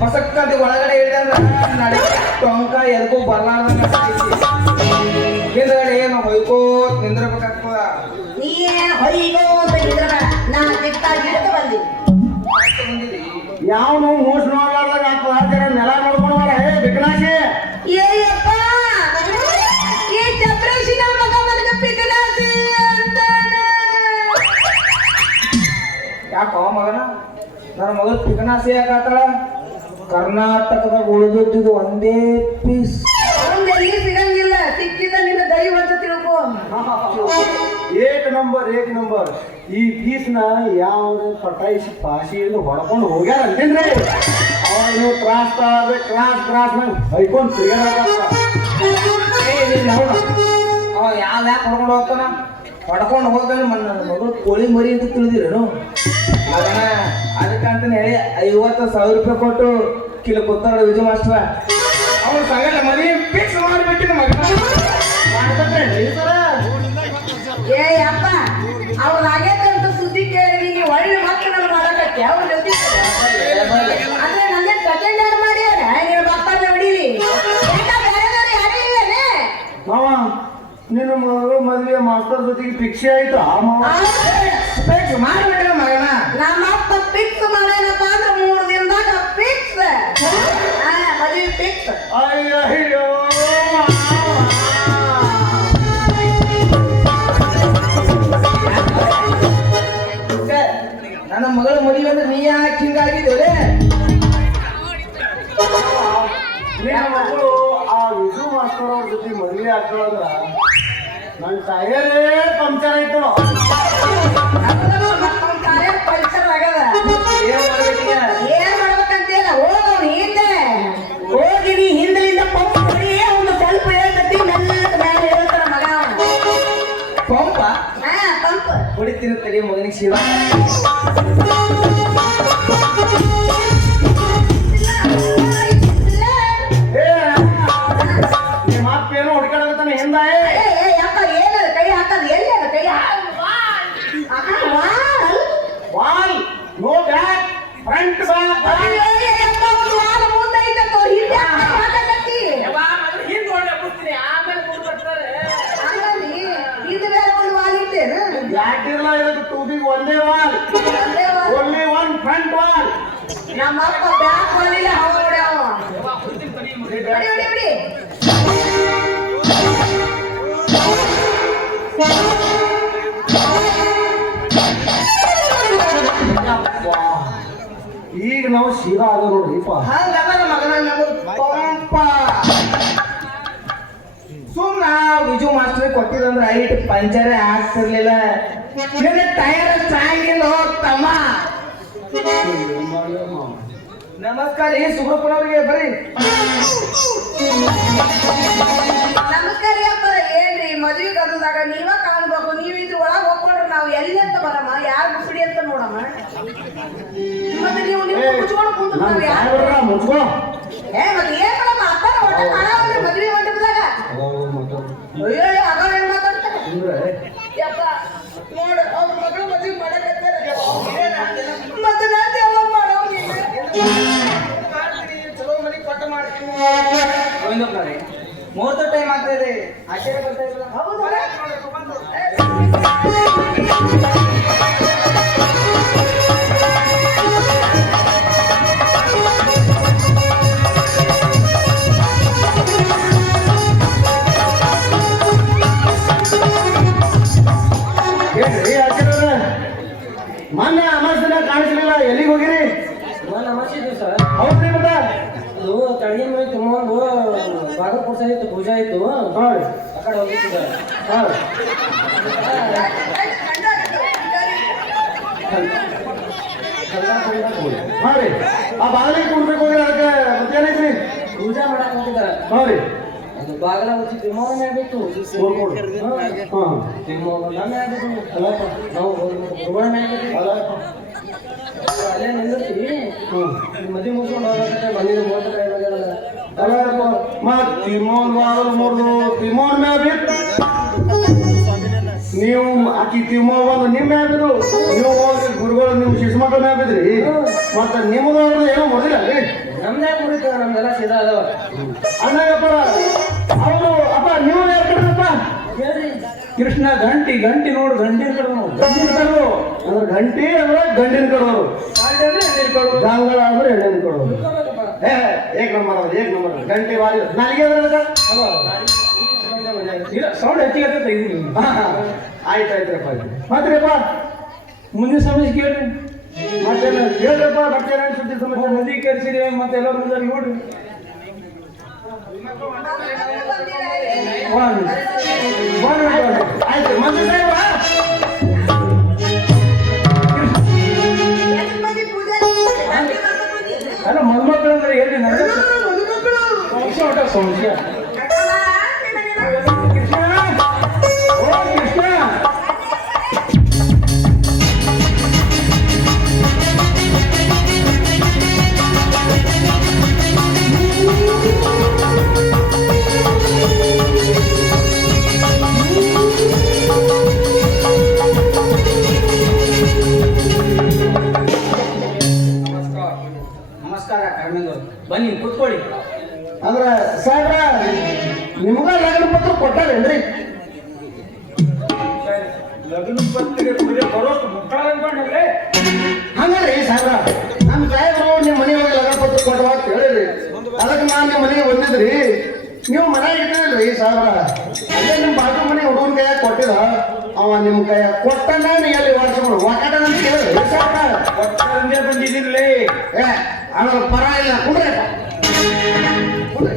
ಹೊಸಕ್ಕಂತ ಒಳಗಡೆ ಹೇಳಿದ್ರೆ ನಡೆ ಟೊಂಕ ಎದಕ್ಕೂ ಬರ್ಲಾರ್ದಂಗ ಹಿಂದ್ಗಡೆ ಏನು ಹೊಯ್ಕೋತ್ ನಿಂದ್ರಬೇಕಾಗ್ತದ. ನೀ ಏನು ಹೊಯ್ಕೋತ ನಿಂದ್ರ ನಾ ಸಿಕ್ತಾಗಿ ಹಿಡ್ದು ಬಂದಿ. ಯಾವನು ಮೂಸ್ ನೋಡ್ಲಾರ್ದಾಗ ಆಗ್ತದ ನೆಲ ನೋಡ್ಕೊಂಡು ಬರ. ಹೇ ಬಿಕನಾಶಿ ಏಯಪ್ಪ ಈ ಚಪ್ರೇಶಿನ ಮಗ ನನಗೆ ಪಿಕನಾಸಿ ಅಂತಾನೆ. ಯಾಕೋ ಮಗನ ನನ್ನ ಮಗಳು ಪಿಕನಾಸಿ ಯಾಕಾತಳ? ಕರ್ನಾಟಕದಾಗ ಉಳಿದಿದ್ದು ಒಂದೇ ಪೀಸ್. ಎಲ್ಲಿ ಸಿಗಂಗಿಲ್ಲ, ಸಿಕ್ಕಿದ ನಿನ್ನ ದೈವ ಅಂತ ತಿಳ್ಕೊ. ಏಕ್ ನಂಬರ್. ಈ ಪೀಸ್ನ ಯಾವ ಪಟಾಯಿಸಿ ಪಾಶಿಯಿಂದ ಹೊಡ್ಕೊಂಡು ಹೋಗ್ಯಾರ ಅಂತೇನ್ರಿ. ಅವನು ಕ್ರಾಸ್ ಹೊಯ್ಕೊಂಡು ತಿರ್ಗಾಡಕ ಅವ ಯಾಕೆ ಹೊಡ್ಕೊಂಡು ಹೋಗ್ತಾನ? ಹೊಡ್ಕೊಂಡು ಹೋಗ್ತಾನೆ. ನನ್ನ ಮಗಳು ಕೋಳಿ ಮರಿ ಅಂತ ತಿಳಿದಿರೇನು ಮಗನ? ಅದಕ್ಕಂತಾನೆ ಹೇಳಿ 50,000 ರೂಪಾಯಿ ಕೊಟ್ಟು ಕಿಲೋ ಕೂತಾರ ವಿಜಯ ಮಾಸ್ಟ್ರ. ಅವನು ಸಂಗಟ ಮರಿ ಫಿಕ್ಸ್ ಮಾಡಿಬಿಟ್ಟಿನ ಮಗನ. ಏ ಅಪ್ಪ ಅವ್ರು ಆಗೈತೆ ಅಂತ ಸುದ್ದಿ ಕೇಳಿ ನೀವು ಒಳ್ಳೆ ಮಕ್ಕಳು ಮಾಡಕತ್ತೆ. ಅವ್ರು ಜೊತೆ ಅಂದ್ರೆ ನಂದೇ ಸೆಕೆಂಡ್ ಹ್ಯಾಂಡ್ ಮಾಡ್ಯಾರ. ನೀವು ಮಕ್ಕಳನ್ನ ಹೊಡೀರಿ ಬೇರೆದವ್ರು ಯಾರೂ ಇಲ್ಲನೇ. ಮಾವ ನಿನ್ನ ಮಗಳು ಮದುವೆ ಮಾಸ್ತರ್ ಜೊತೆಗೆ ಭಿಕ್ಷೆ ಆಯ್ತು. ಆ ಮಾವ ಫಿಕ್ಸ್ ಮಾಡಿಬಿಟ್ಟಿನ ಮಗನ. ನಮ್ಮ ಅಪ್ಪ ಫಿಕ್ಸ್ ಮಾಡ್ಯಾನಪ್ಪ ಅಂದ್ರೆ 3 ದಿನದಾಗ ಫಿಕ್ಸ್. ಮದುವೆ ಫಿಕ್ಸ್. ಅಯ್ಯೋ ನನ್ನ ಮಗಳ ಮದುವೆ ಅಂದ್ರೆ ನೀ ಯಾಕೆ ಹಿಂಗಾಗಿದ್ದೇವೆ? ನಿನ್ನ ಮಗಳು ಆ ವಿಜು ಮಾಸ್ತರ್ ಅವ್ರ ಜೊತೆ ಮದುವೆ ಆಗ್ತಾಳಂದ್ರ ನನ್ನ ಟೈರೇ ಪಂಕ್ಚರ್ ಆಯ್ತು. ಪಲ್ಸರ್ ಆಗದ ಏನ್ ಮಾಡ್ಬೇಕೀಗ? ಏನ್ ಮಾಡ್ಬೇಕಂತಿಲ್ಲ. ಹೋಗವ್ನು ಹಿಂದೆ ಹೋಗಿ ನೀ ಹಿಂದಲಿಂದ ಪಂಪ್ ಹೊಡಿ. ಒಂದು ಸ್ವಲ್ಪ ಹೇಳ್ತತಿ ಮೆಲ್ಲಕ್ಕೆ ಮೇಲೆ ಹೇಳ್ತಾರ ಮಗ. ಪಂಪ ಪಂಪ್ ಹೊಡಿತೀನಿ ತಡಿ ಮಗನಿಗೆ ಶಿವ. ನಿಮ್ಮ ಅಪ್ಪೇನೋ ಹುಡ್ಕಾಡಕತ್ತಾನೆ ಹಿಂದೆ. ಯಾಕ ಏನದ ಕೈ ಹಾಕದು? ಎಲ್ಲಿ ಅದ ಕೈ? Wall no back front back. ಯಾಕಿರಲ್ಲ ಇರೋದು ಟೂಬಿಗೆ ಒಂದೇ wall. Only one front wall. ನಮ್ಮಪ್ಪ ಬ್ಯಾಕ್ ಬಂದಿಲ್ಲ. ಬಿಡಿ ಈಗ ನಾವು ಶೀರಾ ಆಗ ನೋಡ್ರಿಪ್ಪ. ಹಂಗದ ಮಗನ ನಮಗ್ ಪಂಪ. ಸುಮ್ನ ವಿಜು ಮಾಸ್ಟರ್ ಕೊಟ್ಟಿದಂದ್ರೆ ಐಟ್ ಪಂಚರೇ ಆಗ್ತಿರ್ಲಿಲ್ಲ. ಟೈರ್ ಸ್ಟ್ರಾಂಗ್ ಇಲ್ಲ ತಮ್ಮ. ನಮಸ್ಕಾರ ಈ ಸುಬ್ರಪ್ಪನವ್ರಿಗೆ ಬರ್ರಿ. ನಮಸ್ಕಾರ ಅಪ್ಪರ. ಏನ್ರಿ ಮದುವೆ ಗದದಾಗ ನೀವ ಕಾಣ್ಬೇಕು. ನೀವ್ ಇದ್ರ ಒಳಗೆ ಹೋಗ್ಕೊಂಡ್ರೆ ನಾವು ಎಲ್ಲಿ ಅಂತ ಬರಮ್ಮ? ಯಾರು ಮುಸುಡಿ ಅಂತ ನೋಡಮ್ಮ? ಮತ್ತೆ ನೀವು ಮುಚ್ಕೊಂಡು ಕುಂತು ನಾವ್ ಯಾರು? ಮುಚ್ಕೋ. ಮತ್ತೆ ಏನ್ ಮಾಡಮ್ಮ? ಅಪ್ಪನ ಹೊಟ್ಟೆ ಕಾಣವಲ್ಲ ಮದುವೆ ಮಂಟಪದಾಗ. ಅಯ್ಯೋ ಅಗ ಏನ್ ಮಾತಾಡ್ತಾರೆ ಯಪ್ಪ. ನೋಡು ಅವ್ರ ಮಗಳು ಮದುವೆ ಮಾಡಕತ್ತಾರೆ. ಮತ್ತೆ ನಾನು ಯಾವಾಗ ಮಾಡೋ? ಚಲೋ ಮನಿ ಕೊಟ್ಟ ಮಾಡ್ತೀನಿ. ಮುಹೂರ್ತ ಟೈಮ್ ಆಗ್ತಾ ಇದೆ. ಆಶ್ಚರ್ಯ ಬರ್ತಾ ಇಲ್ಲ. ಹೌದು ಏನ್ರಿ ಆಚಾರ್ಯ ಮೊನ್ನೆ ಅಮಾಸಿನ ಕಾಣಿಸ್ಲಿಲ್ಲ. ಎಲ್ಲಿಗೆ ಹೋಗಿರಿ? ನಮಸ್ತೆ ಸರ್. ಹೌದ್ರಿ ಮತ್ತೆ ಅದು ತಡಿಗೆ ಮೇಲೆ ತುಂಬ ಭಾಗ ಕೊಡ್ತಾ ಇತ್ತು, ಪೂಜೆ ಇತ್ತು. ನೋಡಿ ಆ ಕಡೆ ಹೋಗಿತ್ತು. ಹಾಂ ಹಾಂ ರೀ. ಆ ಬಾಗಿಲಿಗೆ ಕೊಡ್ಬೇಕು ಹೋಗಿ ಅದಕ್ಕೆ ಮತ್ತೇನೈತ್ರಿ? ಪೂಜೆ ಮಾಡಕ್ ಹೋಗಿದ್ದಾರೆ. ಹಾಂ ರೀ. ಅದು ಬಾಗಲ ಮುಚ್ಚಿ ತಿಮ್ಮವನ್ನೇ ಆಗ್ಬೇಕು. ಹಾಂ ತಿಮ್ಮವನ್ನೇ ಆಗ್ಬೇಕು. ಅಲ್ಲಪ್ಪ ನಾವು ಗುರುವನ್ನೇ ಆಗ್ಬೇಕು. ಅಲ್ಲಪ್ಪ ಅಲ್ಲೇ ನಿಂದಿರ್ತೀವಿ. ಮದುವೆ ಮುಗಿಸ್ಕೊಂಡು ಹೋಗ್ಬೇಕಂದ್ರೆ ಬಂದಿದ್ದು 30 ರೂಪಾಯಿ ಬಂದಿರಲ್ಲ. ಅಲ್ಲಪ್ಪ ಮತ್ತು ತಿಮ್ಮೋನ್ ಬಾಗಿಲು ಮುರಿದು ತಿಮ್ಮೋನ್ ಮ್ಯಾಗ ಬಿತ್ತು. ನೀವು ಆಕಿ ತಿಮ್ಮ ಒಂದು ನಿಮ್ಮ ಮ್ಯಾಗಿದ್ರು, ನೀವು ಹೋಗಿ ಗುರುಗಳು ನಿಮ್ಮ ಶಿಶು ಮಕ್ಕಳ ಮ್ಯಾಗ ಬಿದ್ರಿ. ಮತ್ತೆ ನಿಮ್ಮದವ್ರದ್ದು ಏನೋ ಮೊದಲ ರೀ ನಮ್ದೇ ಮುರಿತ ನಮ್ದೆಲ್ಲ ಸೀದಾ ಅದಾವ ಅಣ್ಣಗಪ್ಪ ಅವರು ಅಪ್ಪ ನೀವು ಯಾರು ಕಡ್ರಪ್ಪ ಹೇಳ್ರಿ ಕೃಷ್ಣ ಗಂಟಿ ಗಂಟಿ ನೋಡು ಗಂಟಿನ ಕಡೆ ನೋಡು ಗಂಡಿನ ಕಡೋರು ಅಂದ್ರೆ ಗಂಟಿ ಅಂದ್ರೆ ಗಂಡಿನ ಕಡೋರು ಗಾಂಗಳ ಅಂದ್ರೆ ಹೆಣ್ಣಿನ ಕಡೋರು ಏಕ್ ನಂಬರ್ ಗಂಟೆ ವಾರಿ ನನಗೆ ಇಲ್ಲ ಸೌಂಡ್ ಹೆಚ್ಚಿಗೆ ತೆಗೆದಿರಿ ಆಯ್ತಾಯ್ತ್ರಪ್ಪ ಮತ್ರಿಪ್ಪ ಮುಂದಿನ ಸಮಸ್ಯೆ ಕೇಳ್ರಿ ಮತ್ತೇನು ಹೇಳ್ರಪ್ಪ ಮತ್ತೇನು ಸುದ್ದಿ ಸಮಾಚಾರ ಮದುವೆ ಕರ್ಸಿರಿ ಮತ್ತೆ ಎಲ್ಲರೂ ಮುಂದೆ ನೋಡ್ರಿ ಆಯ್ತು ಮಂಜು ಸಾಹೇಬ ಅಲ್ಲ ಮನ್ಮಕ್ಳು ಅಂದ್ರೆ ಹೇಳಿ ನನಗೆ ಸಮಸ್ಯೆ ಕೃಷ್ಣ ಓ ಕೃಷ್ಣ ನಮಸ್ಕಾರ ಕರ್ಮೇಂದವ್ರು ಬನ್ನಿ ಕೂತ್ಕೊಳ್ಳಿ ಅಂದ್ರ ಸಾಹೇಬ್ರ ನಿಮ್ಗ ಲಗ್ನ ಪತ್ರ ಕೊಟ್ಟಾರೇನ್ರಿ ಲಗ್ನ ಪತ್ರಿಕೆ ಬರೋಷ್ಟು ಮಕ್ಕಳ ಅನ್ಕೊಂಡ್ರೆ ಹಂಗರಿ ಸಾಹೇಬ್ರ ನಮ್ಮ ಸಾಹೇಬ್ರು ನಿಮ್ಮ ಮನೆಯೊಳಗೆ ಲಗ್ನ ಪತ್ರ ಕೊಟ್ಟವ ಅಂತ ಹೇಳಿರಿ ಅದಕ್ಕೆ ನಾನು ನಿಮ್ಮ ಮನೆಗೆ ಬಂದಿದ್ರಿ ನೀವು ಮನೆಯಾಗ ಇಟ್ಟಿರಲ್ರಿ ಸಾಹೇಬ್ರ ಅಲ್ಲೇ ನಿಮ್ಮ ಬಾಜು ಮನೆ ಹುಡುಗನ ಕೈಯಾಗ ಕೊಟ್ಟಿದ ಅವ ನಿಮ್ಮ ಕೈಯಾಗ ಕೊಟ್ಟನ ಎಲ್ಲಿ ವಾರ್ಷಗಳು ಒಕ್ಕಟ ಅಂತ ಕೇಳಿದ್ರಿ ಸಾಹೇಬ್ರ ಒಟ್ಟಂದೇ ಬಂದಿದ್ದಿರ್ಲಿ ಏ ಅವ್ರ ಪರ ಇಲ್ಲ ಕುಡ್ರಪ್ಪ ಕುಡ್ರಿ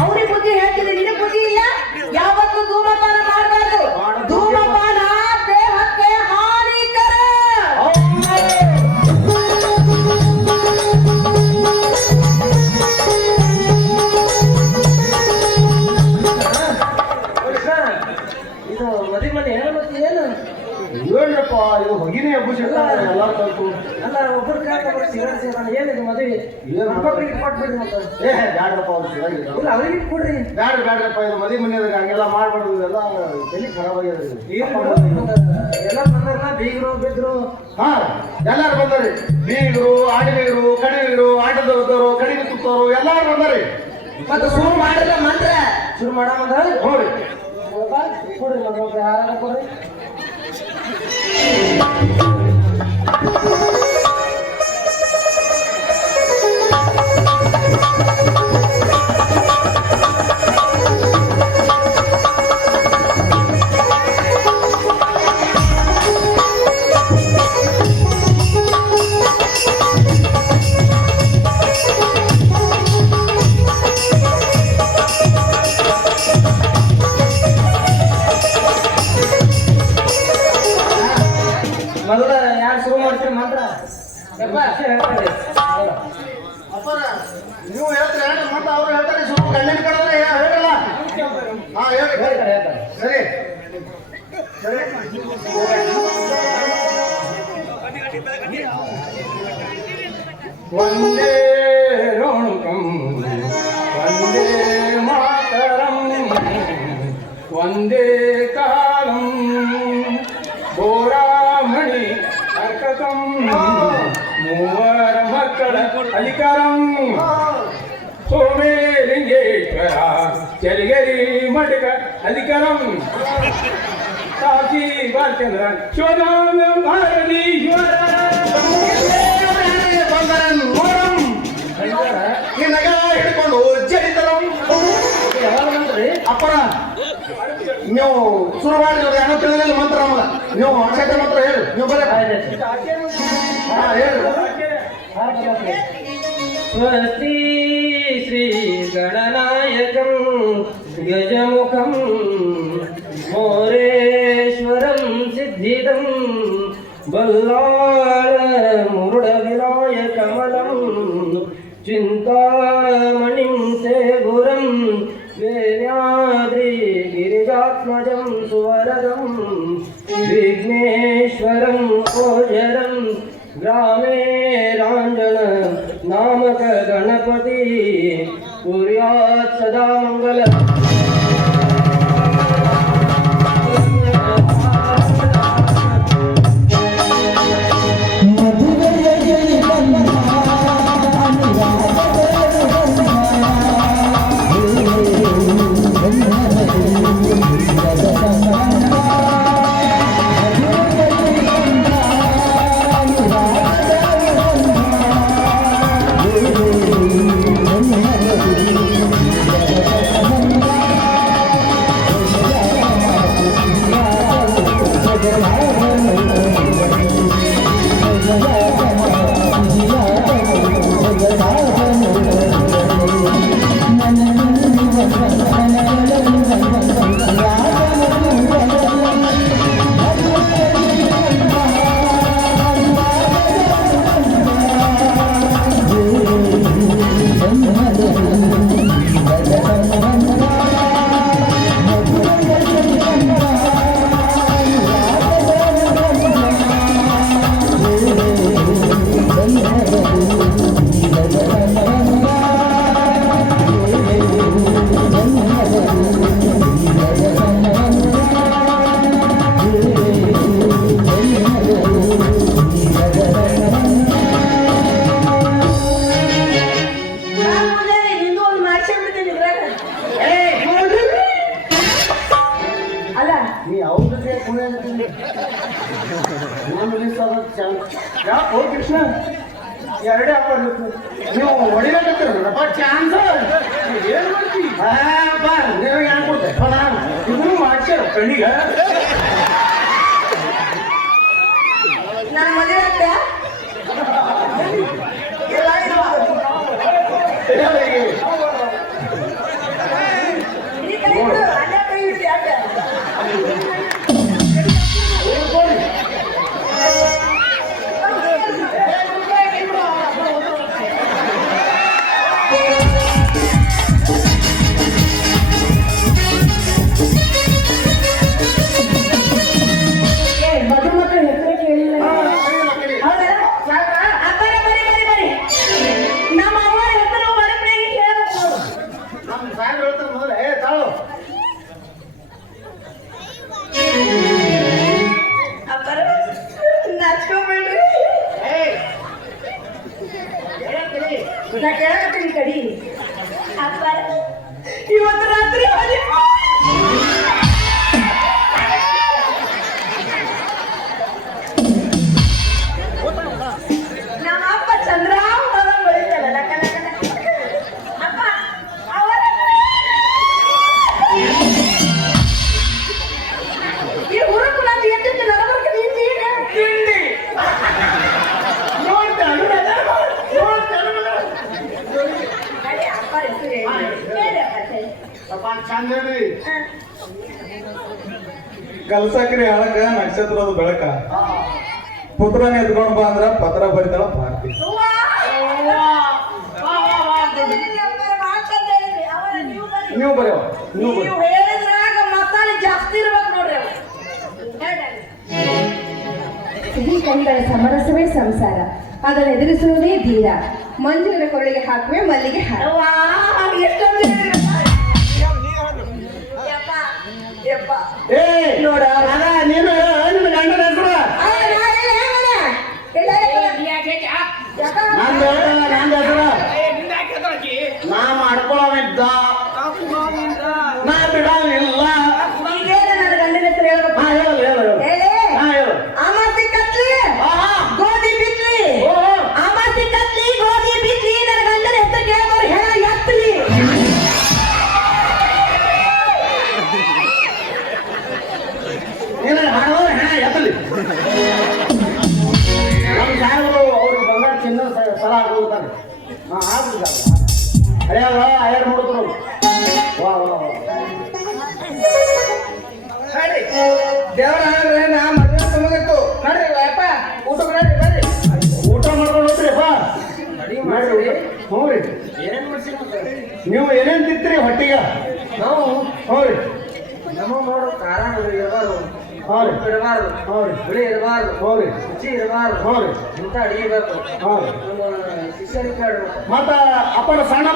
ಅವ್ರಿಗೆ ಬುದ್ಧಿ ಹೇಳ್ತಿದ್ರೆ ನಿನಗೆ ಬುದ್ಧಿ ಇಲ್ಲ ಯಾವತ್ತು ಧೂಮಪಾನ ಮಾಡಬಾರ್ದು ಧೂಮಪಾನ ದೇಹಕ್ಕೆ ಹಾನಿಕರ ಇದು ಮದುವೆ ಮನೆ ಏನು ಮತ್ತೆ ಏನು ಏನಪ್ಪ ಇದು ಹೊಗಿನೇ ಹಬ್ಬಿಸಿಲ್ಲ ಎಲ್ಲ ಕಲ್ತು ಅಲ್ಲ ಒಬ್ಬರ ಕಾಲ ಸಿಗರೇಟ್ ಸೇರೋಣ ಏನಿದು ಮದುವೆ ಮಕ್ಕಳಿಗೆ ಕೊಟ್ಬಿಡ್ರಿ ಮತ್ತೆ ಏ ಬ್ಯಾಡ್ರಪ್ಪ ಅವ್ರು ಚೆನ್ನಾಗಿಲ್ಲ ಇಲ್ಲ ಅವ್ರಿಗೆ ಕೊಡ್ರಿ ಬ್ಯಾಡ್ರಪ್ಪ ಇದು ಮದುವೆ ಮನೆಯದಾಗ ಹಂಗೆಲ್ಲ ಮಾಡ್ಬಾರ್ದು ಇದೆಲ್ಲ ತಲೆ ಖರಾಬ್ ಆಗ್ಯದ ಎಲ್ಲ ಬಂದಾರಲ್ಲ ಬೀಗರು ಬಿದ್ರು ಹಾ ಎಲ್ಲಾರು ಬಂದಾರಿ ಬೀಗರು ಆಡಿಬೀಗರು ಕಣಿಬೀಗರು ಆಟದವರು ಕಣಿಗೆ ತುತ್ತವರು ಎಲ್ಲಾರು ಬಂದಾರಿ ಮತ್ತೆ ಶುರು ಮಾಡಿಲ್ಲ ಮಂತ್ರ ಶುರು ಮಾಡಾಮಂದ ನೋಡಿ ಕೊಡ್ರಿ ಮತ್ತೆ ಹಾರ ಕೊಡ್ರಿ ಮೊದಲ ಯಾರು ಶುರು ಮಾಡ್ತೀರಿ ಮಾತ್ರ ಅಪ್ಪರ ನೀವು ಹೇಳ್ತೀರ ಮತ್ತೆ ಅವ್ರು ಹೇಳ್ತಾರೆ ಸ್ವಲ್ಪ ಗಂಡಿನ ಕಡೆ ಹೇಳಲ್ಲ ಹಾ ಹೇಳಿ ಸರಿ ಸರಿ ವಂದೇ ರೋಣುಕಂ ವಂದೇ ಮಾತರಂ ವಂದೇ ಕಾಲಂ ಬೋರಾಮಣಿ ಅರ್ಕಕಂ ಮೂವರ ಮಕ್ಕಳ ಅಧಿಕಾರಂ ಸೋಮೇಲಿಂಗೇಶ್ವರ ಚಲಿಗರಿ ಮಡಕ ಅಧಿಕಾರಂ ಸಾಕ್ಷಿ ಬಾಲಚಂದ್ರ ಶಿವರಾಮ ಭಾರತೀಶ್ವರ ಈ ನಗ ಹಿಡ್ಕೊಂಡು ಜಡಿತರಂ ಅಪ್ಪರ ನೀವು ಶುರು ಮಾಡಿದ್ರು ಏನೋ ತಿಳಿದಿಲ್ಲ ಮಂತ್ರ ನಮಗ ನೀವು ಅಕ್ಷತೆ ಮಾತ್ರ ಹೇಳಿ ನೀವು ಬರೀ ಹಾ ಹೇಳಿ ಸ್ವಸ್ತಿ ಶ್ರೀ ಗಣನಾಯಕಂ ಗಜಮುಖಂ ಮೋರೇಶ್ವರಂ ಸಿದ್ಧಿದಂ ಬಲ್ಲಾಳ ಮುರುಡ ವಿಲಾಯ ಕಮಲಂ ಚಿಂತಾಮಣಿಂ ಸೇಗುರಂ ವೇದ್ಯಾ हेमाद्रि गिरिजात्मजं सुवरदं विघ्नेश्वरं ओजरं ग्रामे राञ्जन नामक गणपति कुर्यात् सदा मङ्गलम् ಯಾಕೆ ಹೋಗಿ ಕೃಷ್ಣ ಎರಡೇ ಹಾಕೊಂಡು ನೀವು ಹೊಡಿಲಕತ್ತೀರಪ್ಪ ಚಾನ್ಸ್ ಏನ್ ಮಾಡ್ತೀವಿ ನೀವು ಯಾಕೆ ಕೊಡ್ತೆ ಇದನ್ನು ಮಾಡ್ಸ್ಯಾರ ಕಣ್ಣಿಗ ನನ್ನ ಮದುವೆ ಆಗ್ತಾ ನಾ ಕೇಳಕತ್ತೀನಿ ಕಡಿ ಇವತ್ತು ರಾತ್ರಿ ನಮ್ಮ ಅಪ್ಪ ಚಂದ್ರ ಬೆಳಿತಲ್ಲ ಅಪ್ಪ ಅವರ ಈ ಹುಡುಕು ನಾನು ಎದ್ದಿದ್ದು ನಡಬರ್ಕ ತಿಂಡಿ ಚಂದ ಹೇಳ್ರಿ ಕಲ್ಸಕ್ರಿ ಹೇಳಕ ನಕ್ಷತ್ರದ ಬೆಳಕ ಪುತ್ರನ ಎತ್ಕೊಂಡ್ ಬಾ ಅಂದ್ರ ಪತ್ರ ಬರಿತಾಳ ಪಾರ್ಟಿ ನೀವು ಬರೆಯೋ ನೀವು ನೀವು ಹೇಳಿದ್ರಾಗ ಮಸಾಲೆ ಜಾಸ್ತಿ ಇರ್ಬೇಕು ನೋಡ್ರಿ ಸಿಹಿ ಕೈಗಳ ಸಮರಸವೇ ಸಂಸಾರ ಅದನ್ನು ಎದುರಿಸುವುದೇ ಧೀರ ಮಂಜುವಿನ ಕೊರಳಿಗೆ ಹಾಕುವೆ ಮಲ್ಲಿಗೆ ಹಾರ ಎಷ್ಟೊಂದು ಏ ನೋಡ ನೀನು ನಿನ್ನ ಗಂಡನ ಹೆಸರು ನಂದು ಹೆಸರು ನಾ ಮಾಡ್ಕೊಳ್ಳೋವಿದ್ದ ನಾ ಬಿಡೋವಿಲ್ಲ ನನ್ನ ಗಂಡನ ಹೆಸರು ಹೇಳ್ಬೇಕು ಹೇಳಿ ಅಮಾಸಿ ಕತ್ಲಿ ಗೋಧಿ ಬಿತ್ಲಿ ಅಮಾಸಿ ಕತ್ಲಿ ಗೋಧಿ ಬಿತ್ಲಿ ನನ್ನ ಗಂಡನ ಹೆಸರು ಕೇಳೋರು ಹೆಣ ಎತ್ತಲಿ ನೀನು ಹಾಡೋರು ಹೆಣ ಎತ್ತಲಿ ನಮ್ಮ ಸಾಹೇಬರು ಅವ್ರಿಗೆ ಬಂಗಾರ ಚಿನ್ನ ಸಲ ಹಾಕೋತಾರೆ ಆಗ್ಬಿಡ್ತಾರೆ ಹಳೆಯಾಗ ಆಯರ್ ನೋಡಿದ್ರು ವಾ ವಾ ದೇವರ ನಾ ಮದುವೆ ತುಂಬಗಿತ್ತು ನೋಡ್ರಿ ಅಪ್ಪ ಊಟಕ್ಕೆ ನೋಡ್ರಿ ಬರ್ರಿ ಊಟ ಮಾಡ್ಕೊಂಡು ಹೋಗ್ರಿಪ್ಪ ಹ್ಞೂ ರೀ ಏನ್ ಮಾಡ್ಸಿ ನೀವು ಏನೇನ್ ತಿಂತೀರಿ ಹೊಟ್ಟಿಗೆ ನಾವು ಹಾ ರೀ. ಇರಬಾರ್ದು, ಹಾ ರೀ. ಹುಳಿ ಇರಬಾರ್ದು, ಹ್ಞೂ ರೀ. ರುಚಿ ಇರಬಾರ್ದು, ಹ್ಞೂ ರೀ. ಇಂಥ ಅಡಿಗೆ ಬೇಕು. ಹಾ ರೀ. ನಮ್ಮ ಶಿಷ್ಯರಿಗೆ ಕೇಳ್ಬೇಕು. ಮತ್ತ ಅಪ್ಪನ ಸಣ್ಣ